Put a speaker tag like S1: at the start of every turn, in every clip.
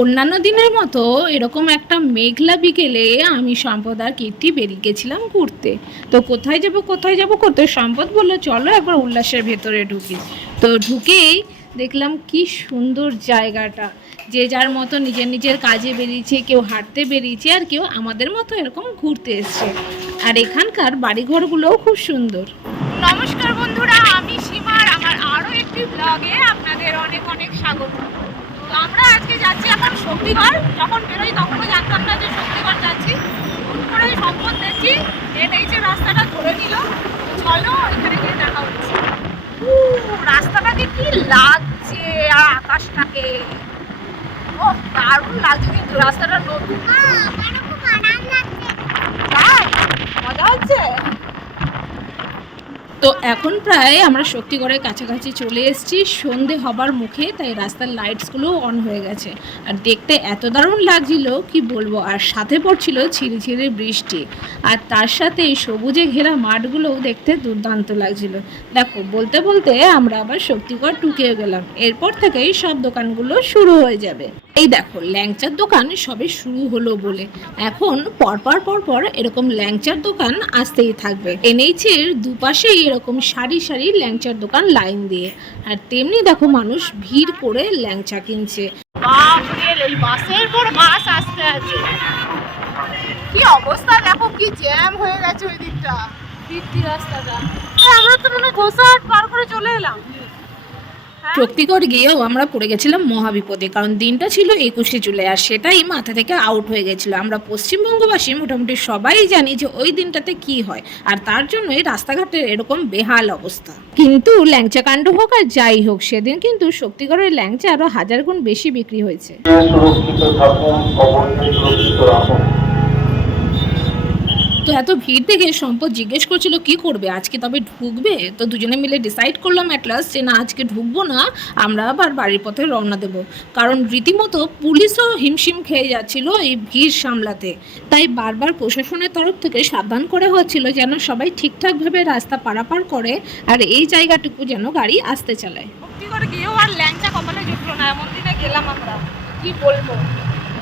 S1: অন্যান্য দিনের মতো এরকম একটা মেঘলা বিকেলে আমি সম্পদ আর কীর্তি বেরিয়ে গেছিলাম ঘুরতে। তো কোথায় যাব কোথায় যাব করতে সম্পদ বলল, চলো একবার উল্লাসের ভেতরে ঢুকি। তো ঢুকেই দেখলাম কি সুন্দর জায়গাটা, যে যার মতো নিজের নিজের কাজে বেরিয়েছে, কেউ হাঁটতে বেরিয়েছে আর কেউ আমাদের মতো এরকম ঘুরতে এসছে। আর এখানকার বাড়িঘরগুলোও খুব সুন্দর। নমস্কার বন্ধুরা, আমি সীমার আমার আরও একটি ব্লগে আপনাদের অনেক অনেক স্বাগত। আজকে যাচ্ছি এখন শক্তিগড়। যখন বেরোই তখনও জানতাম না যে শক্তিগড় যাচ্ছি করে সম্পদ দেখছি যে রাস্তাটা ধরে নিল, চলো এখানে গিয়ে দেখা হচ্ছে। রাস্তাটাকে কি লাগছে আর আকাশটাকে? ও দারুণ লাগছে কিন্তু রাস্তাটা নতুন। তাই? মজা হচ্ছে তো এখন প্রায় আমরা শক্তিগড়ের কাছাকাছি চলে এসেছি। সন্ধে হবার মুখে তাই রাস্তার লাইটসগুলো অন হয়ে গেছে। আর দেখতে এত দারুণ লাগছিল, কি বলব? আর সাথে পড়ছিল ছিঁড়ি বৃষ্টি। আর তার সাথে এই সবুজে ঘেরা মাঠগুলোও দেখতে দুর্দান্ত লাগছিল। দেখো, বলতে বলতে আমরা আবার শক্তিগড় টুকিয়ে গেলাম। এরপর থেকেই সব দোকানগুলো শুরু হয়ে যাবে। এই দেখো, ল্যাংচার দোকান সবে শুরু হলো বলে। এখন পরপর পরপর এরকম ল্যাংচার দোকান আসতেই থাকবে। এনএইচের দুপাশেই এরকম সারি সারি ল্যাংচার দোকান লাইন দিয়ে। আর তেমনি দেখো মানুষ ভিড় করে ল্যাংচা কিনছে। কি অবস্থা দেখো, কি জ্যাম হয়ে গেছে ওই দিকটা। রাস্তাটা। আমরা তো মনে হয় ঘোষাট পার করে চলে এলাম। শক্তিগড় গিয়েও আমরা পড়ে গেছিলাম মহাবিপদে, কারণ দিনটা ছিল একুশে জুলাই আর সেটাই মাথা থেকে আউট হয়ে গেছিল। আমরা পশ্চিমবঙ্গবাসী মোটামুটি সবাই জানি যে ওই দিনটাতে কি হয়, আর তার জন্যই রাস্তাঘাটের এরকম বেহাল অবস্থা। কিন্তু ল্যাংচা কাণ্ড হোক আর যাই হোক, সেদিন কিন্তু শক্তিগড়ের ল্যাংচা আরও হাজার গুণ বেশি বিক্রি হয়েছে।
S2: সুরক্ষিত থাকুন রাখুন।
S1: তো এত ভিড় দেখে সম্পদ জিজ্ঞেস করছিল, কি করবে? আজকে তবে ঢুকবে? তো দুজনে মিলে ডিসাইড করলাম অ্যাট লাস্ট যে, না, আজকে ঢুকবো না, আমরা আবার বাড়ির পথে রওনা দেব। কারণ রীতিমতো পুলিশও হিমশিম খেয়ে যাচ্ছিল এই ভিড় সামলাতে। তাই বারবার প্রশাসনের তরফ থেকে সাবধান করে হচ্ছিল যেন সবাই ঠিকঠাকভাবে রাস্তা পারাপার করে আর এই জায়গাটুকু যেন গাড়ি আসতে চালায়।
S3: আর ল্যাংচা কপালে জুটলো না, এমন দিনে গেলাম আমরা। কি বলব?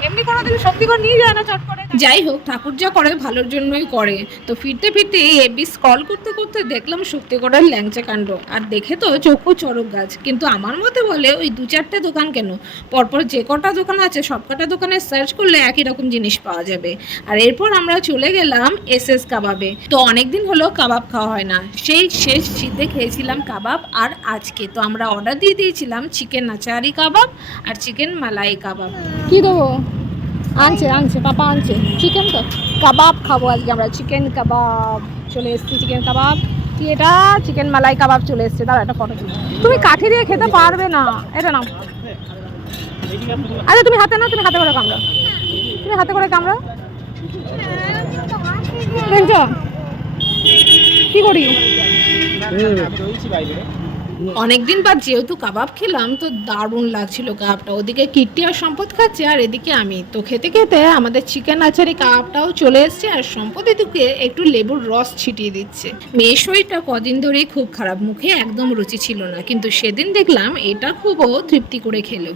S3: এমনি কোনোদিন সত্যি করে নিয়ে যায় না চট করে
S1: যাই হোক ঠাকুর যা করে ভালোর জন্যই করে। তো ফিরতে ফিরতে এই এবি স্ক্রল করতে করতে দেখলাম শক্তিগড়ের ল্যাংচা কাণ্ড। আর দেখে তো চক্ষু চড়ক গাছ। কিন্তু আমার মতে বলে ওই দু চারটে দোকান কেন? পরপর যে কটা দোকান আছে সব কটা দোকানে সার্চ করলে একই রকম জিনিস পাওয়া যাবে। আর এরপর আমরা চলে গেলাম এস এস কাবাবে। তো অনেকদিন হলো কাবাব খাওয়া হয় না। সেই শেষ শীতে খেয়েছিলাম কাবাব আর আজকে। তো আমরা অর্ডার দিয়ে দিয়েছিলাম চিকেন নাচারি কাবাব আর চিকেন মালাই কাবাব। কি দেবো? আনছে আনছে পাপা আনছে। চিকেন তো? কাবাব খাব আজকে আমরা। চিকেন কাবাব চলে এসছি চিকেন কাবাব কি এটা? চিকেন মালাই কাবাব চলে এসেছে। দাঁড়া একটা ফটো তুমি কাঠি দিয়ে খেতে পারবে না। এটা নাও। আচ্ছা তুমি হাতে নাও, তুমি হাতে করে কামড়া তুমি হাতে করে কামড়া কি করি? অনেকদিন বাদ যেহেতু কাবাব খেলাম, তো দারুণ লাগছিল কাবাবটা। ওদিকে কিট্টি আর সম্পদ খাচ্ছে, আর এদিকে আমি। তো খেতে খেতে আমাদের চিকেন আচারি কাবাবটাও চলে এসছে, আর সম্পদ এদিকে একটু লেবুর রস ছিটিয়ে দিচ্ছে। মেয়ের শরীরটা কদিন ধরেই খুব খারাপ, মুখে একদম রুচি ছিল না, কিন্তু সেদিন দেখলাম এটা খুবও তৃপ্তি করে খেলো।